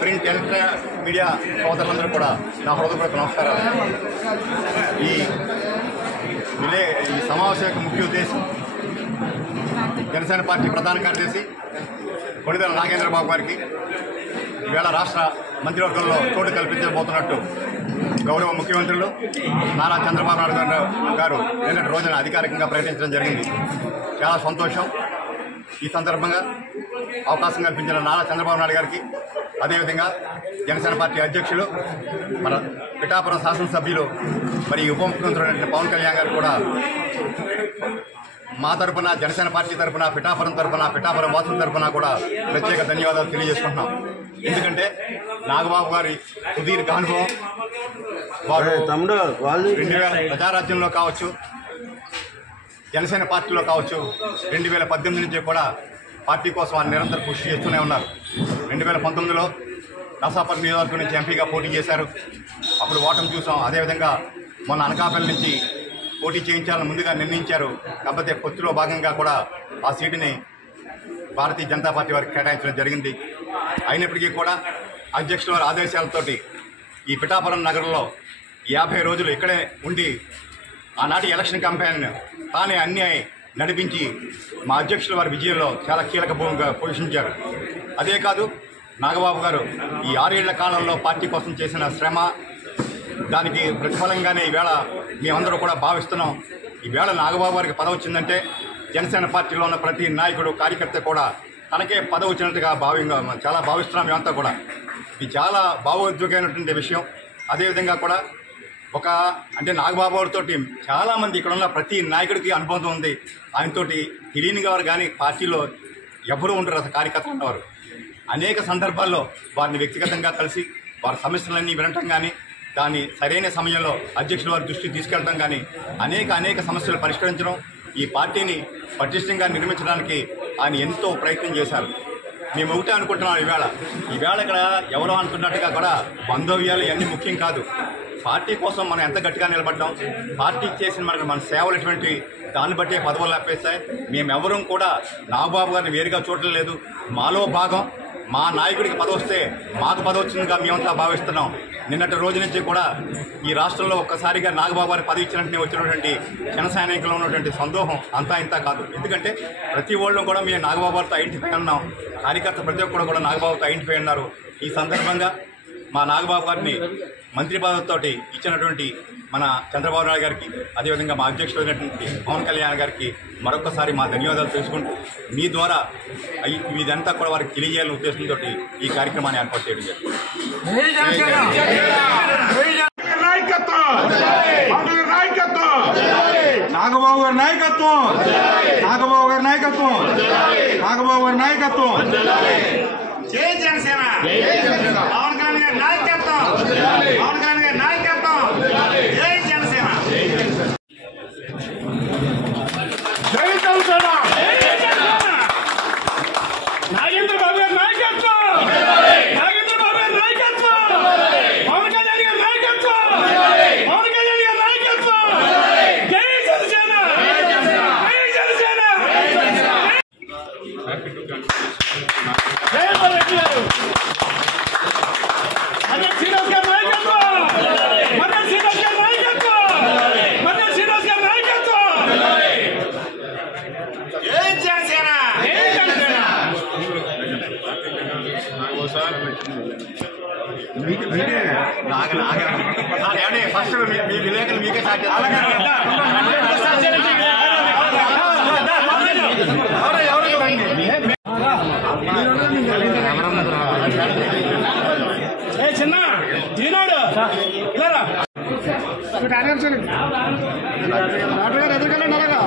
Print electronic media సోదరులందరూ కూడా నా హృదయపూర్వక నమస్కారాలు. ఈ సమావేశం యొక్క ముఖ్య ఉద్దేశం జనసేన పార్టీ ప్రధాన కార్యదర్శి కొణిదెల నాగేంద్రబాబు గారికి ఈవేళ రాష్ట్ర మంత్రివర్గంలో చోటు కల్పించబోతున్నట్టు గౌరవ ముఖ్యమంత్రులు నారా చంద్రబాబు నాయుడు గారు నిన్నటి రోజున అధికారికంగా ప్రకటించడం జరిగింది. చాలా సంతోషం. ఈ సందర్భంగా అవకాశం కల్పించిన నారా చంద్రబాబు నాయుడు గారికి, అదేవిధంగా జనసేన పార్టీ అధ్యక్షులు మన పిఠాపురం శాసనసభ్యులు మరి ఉప ముఖ్యమంత్రి పవన్ కళ్యాణ్ గారు కూడా మా తరఫున, జనసేన పార్టీ తరఫున, పిఠాపురం వాసుల తరఫున కూడా ప్రత్యేక ధన్యవాదాలు తెలియజేసుకుంటున్నాం. ఎందుకంటే నాగబాబు గారి సుదీర్ఘ అనుభవం, వారు 2000 ప్రజారాజ్యంలో కావచ్చు, జనసేన పార్టీలో కావచ్చు, 2018 నుంచి కూడా పార్టీ కోసం ఆయన నిరంతరం కృషి చేస్తూనే ఉన్నారు. 2019లో నరసాపురం నియోజకవర్గం నుంచి ఎంపీగా పోటీ చేశారు. అప్పుడు ఓటమి చూసాం. అదేవిధంగా మొన్న అనకాపల్లి నుంచి పోటీ చేయించాలని ముందుగా నిర్ణయించారు. కాకపోతే పొత్తులో భాగంగా కూడా ఆ సీటుని భారతీయ జనతా పార్టీ వారికి కేటాయించడం జరిగింది. అయినప్పటికీ కూడా అధ్యక్షుల వారి ఆదేశాలతోటి ఈ పిఠాపురం నగరంలో 50 రోజులు ఇక్కడే ఉండి ఆనాటి ఎలక్షన్ క్యాంపెయిన్ తానే అన్నీ నడిపించి మా అధ్యక్షుల వారి విజయంలో చాలా కీలక భూమిగా పోషించారు. అదే కాదు, నాగబాబు గారు ఈ 6 ఏళ్ల కాలంలో పార్టీ కోసం చేసిన శ్రమ, దానికి ప్రతిఫలంగానే ఈవేళ మేమందరూ కూడా భావిస్తున్నాం. ఈవేళ నాగబాబు గారికి పదవి వచ్చిందంటే జనసేన పార్టీలో ఉన్న ప్రతి నాయకుడు, కార్యకర్త కూడా తనకే పదవి వచ్చినట్టుగా చాలా భావిస్తున్నాం మేమంతా కూడా. ఇది చాలా భావోద్వేగమైనటువంటి విషయం. అదేవిధంగా కూడా నాగబాబు గారితో చాలామంది ఇక్కడ ఉన్న ప్రతి నాయకుడికి అనుబంధం ఉంది. ఆయనతోటి తెలియని వారు కానీ పార్టీలో ఎవరు ఉండరు. కార్యకర్తలు ఉన్నవారు అనేక సందర్భాల్లో వారిని వ్యక్తిగతంగా కలిసి వారి సమస్యలన్నీ వినటం కానీ, దాన్ని సరైన సమయంలో అధ్యక్షుల వారి దృష్టికి తీసుకెళ్లడం కానీ, అనేక సమస్యలు పరిష్కరించడం, ఈ పార్టీని పటిష్టంగా నిర్మించడానికి ఆయన ఎంతో ప్రయత్నం చేశారు. మేము ఒకటే అనుకుంటున్నాం, ఈవేళ ఇక్కడ ఎవరో అనుకున్నట్టుగా కూడా బంధవ్యాలు ఇవన్నీ ముఖ్యం కాదు. పార్టీ కోసం మనం ఎంత గట్టిగా నిలబడ్డాం, పార్టీకి చేసిన మన సేవలు ఎటువంటి దాన్ని బట్టే పదవులు ఆపేస్తాయి. మేమెవరూ కూడా నాగబాబు గారిని వేరుగా చూడటం లేదు. మాలో భాగం, మా నాయకుడికి పదవి వస్తే మాకు పదవి వచ్చిందిగా మేమంతా భావిస్తున్నాం. నిన్నటి రోజు నుంచి కూడా ఈ రాష్ట్రంలో ఒక్కసారిగా నాగబాబు గారి పదవి ఇచ్చినట్టునే వచ్చినటువంటి జన సైనికులు ఉన్నటువంటి సందోహం అంతా ఇంత కాదు. ఎందుకంటే ప్రతి ఒళ్ళు కూడా మేము నాగబాబు గారితో ఐడెంటిఫై ఉన్నాం. కార్యకర్త ప్రతి ఒక్కరు కూడా నాగబాబుతో ఐడెంటిఫై ఉన్నారు. ఈ సందర్భంగా మా నాగబాబు గారిని మంత్రి పదవితో ఇచ్చినటువంటి మన చంద్రబాబు నాయుడు గారికి, అదేవిధంగా మా అధ్యక్షుడైనటువంటి పవన్ కళ్యాణ్ గారికి మరొకసారి మా ధన్యవాదాలు తెలుసుకుంటూ మీ ద్వారా ఇదంతా కూడా వారికి తెలియజేయాలనే ఉద్దేశంతో ఈ కార్యక్రమాన్ని ఏర్పాటు చేయడం జరిగింది. నాగబాబు గారి నాయకత్వం, నాగబాబు గారి నాయకత్వం, నాగబాబు గారి నాయకత్వం. జై జనసేన, పవన్ కళ్యాణ్ గారి నాయకత్వం, పవన్ కళ్యాణ్ గారి నాయకత్వం. జై జనసేన, జై జనసేన. నాగేంద్రబాబు గారి నాయకత్వం, నాగేంద్రబాబు గారి నాయకత్వం, పవన్ కళ్యాణ్ గారి నాయకత్వం, పవన్ కళ్యాణ్ గారి నాయకత్వం. జై జనసేన, జై జనసేన. ఫస్ట్ మీ విలేకరులు మీకే స్టార్ట్ చేస్తారు. చిన్న ఈనాడు ఇలారా ఎదుర్కొండి అలాగా